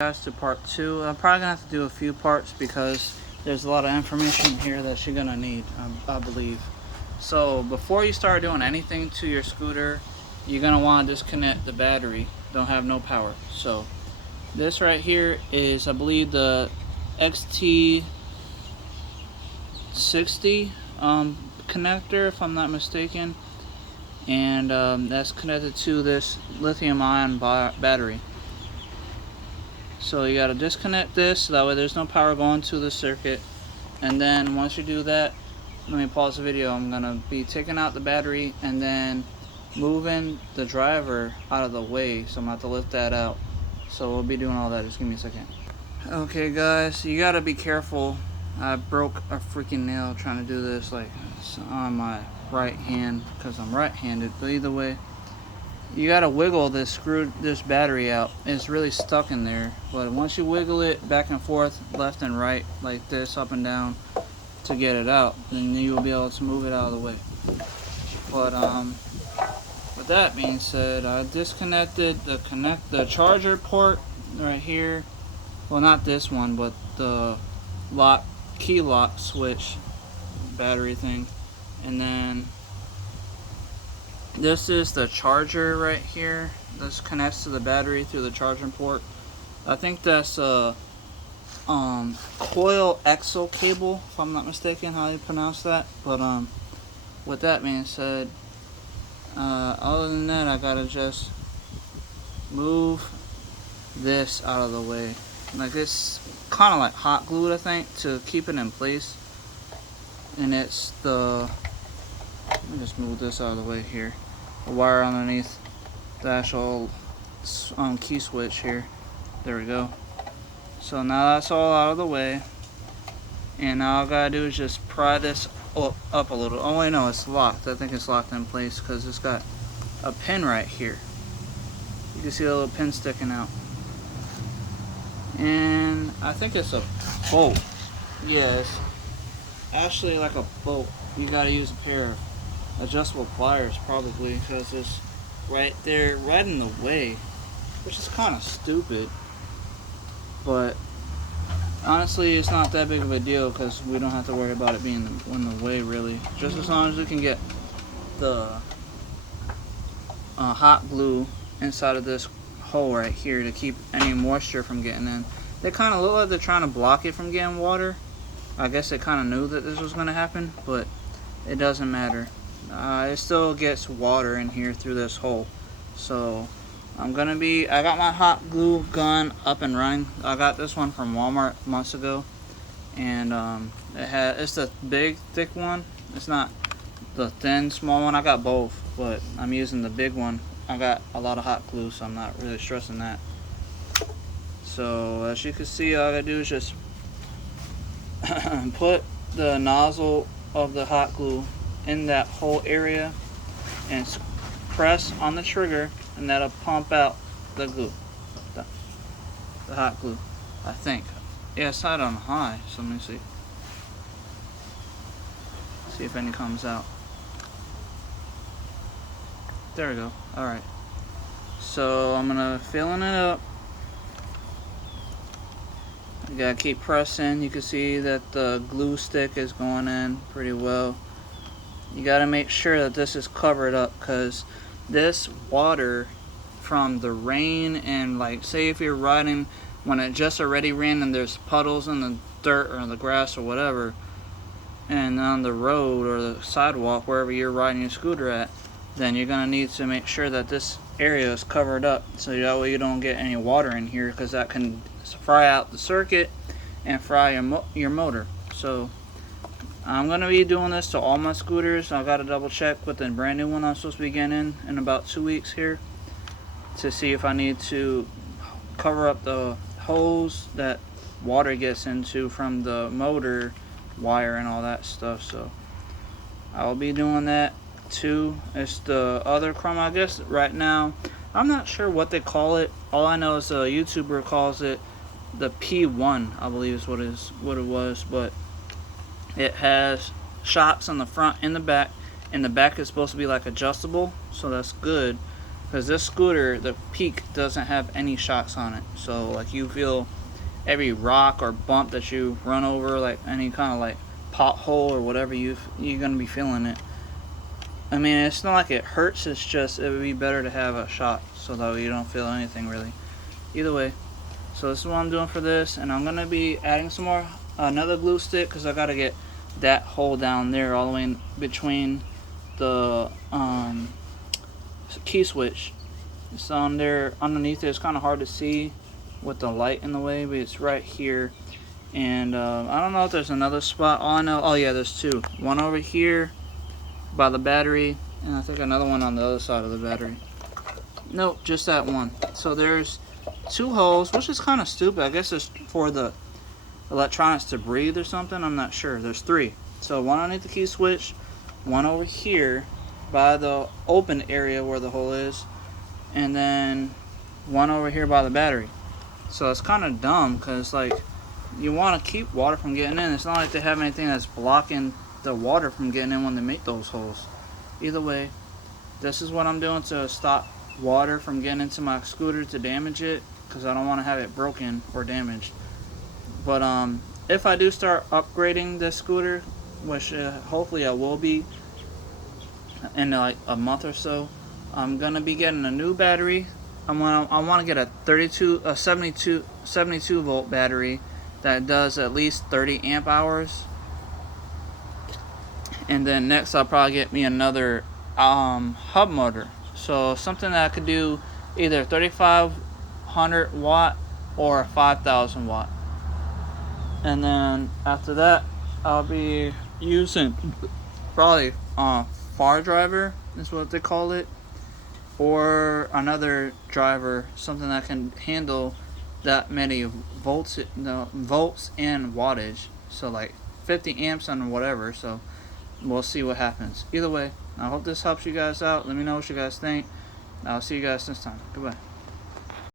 Guys, to part 2. I'm probably gonna have to do a few parts because there's a lot of information here that you're gonna need, I believe. So before you start doing anything to your scooter, you're gonna want to disconnect the battery. Don't have no power. So this right here is, I believe, the XT60 connector, if I'm not mistaken, and that's connected to this lithium-ion battery. So you got to disconnect this so that way there's no power going to the circuit. And then once you do that, let me pause the video. I'm going to be taking out the battery and then moving the driver out of the way. So I'm going to have to lift that out. So we'll be doing all that. Just give me a second. Okay guys, you got to be careful. I broke a freaking nail trying to do this, like on my right hand because I'm right-handed. But either way, you gotta wiggle this battery out. It's really stuck in there, but once you wiggle it back and forth, left and right, like this, up and down, to get it out, then you will be able to move it out of the way. But with that being said, I disconnected the charger port right here. Well, not this one, but the key lock switch battery thing, and then this is the charger right here. This connects to the battery through the charging port. I think that's a coil axle cable, if I'm not mistaken how you pronounce that. But with that being said, other than that, I gotta just move this out of the way. Like, it's kind of like hot glued, I think, to keep it in place. And it's the, let me just move this out of the way here. The wire underneath the actual key switch here. There we go. So now that's all out of the way, and now all I gotta do is just pry this up a little. Oh wait, no, it's locked. I think it's locked in place because it's got a pin right here. You can see a little pin sticking out, and I think it's a bolt. Yeah, it's actually like a bolt. You gotta use a pair of adjustable pliers probably, because it's right there, right in the way, which is kind of stupid. But honestly, it's not that big of a deal because we don't have to worry about it being in the way, really. Just as long as we can get the hot glue inside of this hole right here to keep any moisture from getting in. They kind of look like they're trying to block it from getting water. I guess they kind of knew that this was going to happen, but it doesn't matter. It still gets water in here through this hole. So I got my hot glue gun up and running. I got this one from Walmart months ago, and it's the big thick one. It's not the thin small one. I got both, but I'm using the big one. I got a lot of hot glue, so I'm not really stressing that. So as you can see, all I gotta do is just put the nozzle of the hot glue in that whole area and press on the trigger, and that'll pump out the glue, the hot glue, I think. Yeah, it's set on high, so let me see if any comes out. There we go. Alright, so I'm gonna filling it up. You gotta keep pressing. You can see that the glue stick is going in pretty well. You gotta make sure that this is covered up, because this water from the rain, and like say if you're riding when it just already rained and there's puddles in the dirt or the grass or whatever, and on the road or the sidewalk wherever you're riding your scooter at, then you're gonna need to make sure that this area is covered up, so that way you don't get any water in here, because that can fry out the circuit and fry your motor. So I'm gonna be doing this to all my scooters. I gotta double check with the brand new one I'm supposed to be getting in about 2 weeks here, to see if I need to cover up the hose that water gets into from the motor wire and all that stuff. So I'll be doing that too. It's the other chrome, I guess. Right now I'm not sure what they call it. All I know is a YouTuber calls it the P1, I believe is what it was, but it has shocks on the front and the back, and the back is supposed to be like adjustable, so that's good. because this scooter, the Peak, doesn't have any shocks on it. So like you feel every rock or bump that you run over, like any kind of like pothole or whatever, you're gonna be feeling it. I mean, it's not like it hurts. It's just it would be better to have a shock so that you don't feel anything really. Either way, so this is what I'm doing for this, and I'm gonna be adding some more another glue stick because I gotta get that hole down there all the way in between the key switch. It's on there underneath it. It's kind of hard to see with the light in the way, but it's right here. And I don't know if there's another spot. All I know, oh yeah, there's two. One over here by the battery, and I think another one on the other side of the battery. Nope, just that one. So there's two holes, which is kind of stupid. I guess it's for the electronics to breathe or something. I'm not sure. There's three. So one underneath the key switch, one over here by the open area where the hole is, and then one over here by the battery. So it's kind of dumb because like you want to keep water from getting in. It's not like they have anything that's blocking the water from getting in when they make those holes. Either way, this is what I'm doing to stop water from getting into my scooter to damage it, because I don't want to have it broken or damaged. But if I do start upgrading this scooter, which hopefully I will be in like a month or so, I'm gonna be getting a new battery. I want to get a 72 volt battery that does at least 30 amp hours. And then next I'll probably get me another hub motor, so something that I could do either 3500 watt or 5000 watt. And then after that I'll be using probably far driver is what they call it, or another driver, something that can handle that many volts and wattage, so like 50 amps and whatever. So we'll see what happens. Either way, I hope this helps you guys out. Let me know what you guys think. I'll see you guys next time. Goodbye.